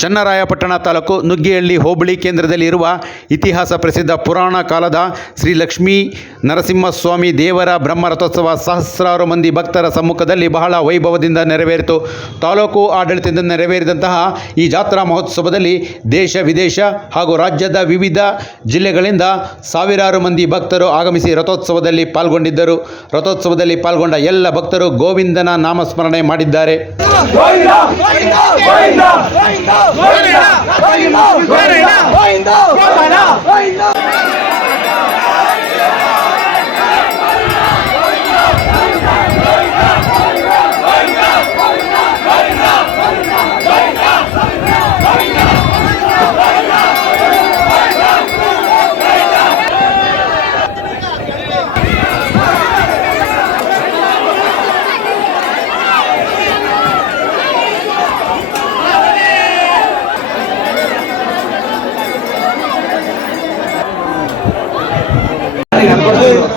ಚನ್ನರಾಯಪಟ್ಟಣ ತಾಲೂಕು ನುಗ್ಗಿಹಳ್ಳಿ ಹೋಬಳಿ ಕೇಂದ್ರದಲ್ಲಿ ಇರುವ ಇತಿಹಾಸ ಪ್ರಸಿದ್ಧ ಪುರಾಣ ಕಾಲದ ಶ್ರೀ ಲಕ್ಷ್ಮೀ ನರಸಿಂಹಸ್ವಾಮಿ ದೇವರ ಬ್ರಹ್ಮರಥೋತ್ಸವ ಸಹಸ್ರಾರು ಮಂದಿ ಭಕ್ತರ ಸಮ್ಮುಖದಲ್ಲಿ ಬಹಳ ವೈಭವದಿಂದ ನೆರವೇರಿತು. ತಾಲೂಕು ಆಡಳಿತದಿಂದ ನೆರವೇರಿದಂತಹ ಈ ಜಾತ್ರಾ ಮಹೋತ್ಸವದಲ್ಲಿ ದೇಶ, ವಿದೇಶ ಹಾಗೂ ರಾಜ್ಯದ ವಿವಿಧ ಜಿಲ್ಲೆಗಳಿಂದ ಸಾವಿರಾರು ಮಂದಿ ಭಕ್ತರು ಆಗಮಿಸಿ ರಥೋತ್ಸವದಲ್ಲಿ ಪಾಲ್ಗೊಂಡಿದ್ದರು. ರಥೋತ್ಸವದಲ್ಲಿ ಪಾಲ್ಗೊಂಡ ಎಲ್ಲ ಭಕ್ತರು ಗೋವಿಂದನ ನಾಮಸ್ಮರಣೆ ಮಾಡಿದ್ದಾರೆ. ¡Goina! ¡Goina! ¡Goina! ¡Goina!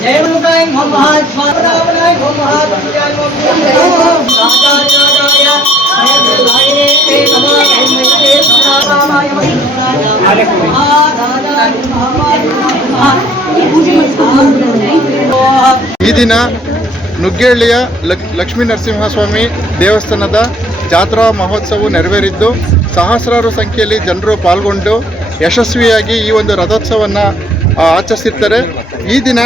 जय मुगाय महात्मा रावणाय महात्मा ಈ ದಿನ ನುಗ್ಗೇಹಳ್ಳಿಯ ಲಕ್ ಲಕ್ಷ್ಮೀ ನರಸಿಂಹಸ್ವಾಮಿ ದೇವಸ್ಥಾನದ ಜಾತ್ರಾ ಮಹೋತ್ಸವ ನೆರವೇರಿದ್ದು ಸಹಸ್ರಾರು ಸಂಖ್ಯೆಯಲ್ಲಿ ಜನರು ಪಾಲ್ಗೊಂಡು ಯಶಸ್ವಿಯಾಗಿ ಈ ಒಂದು ರಥೋತ್ಸವವನ್ನು ಆಚರಿಸಿರ್ತಾರೆ ಈ ದಿನ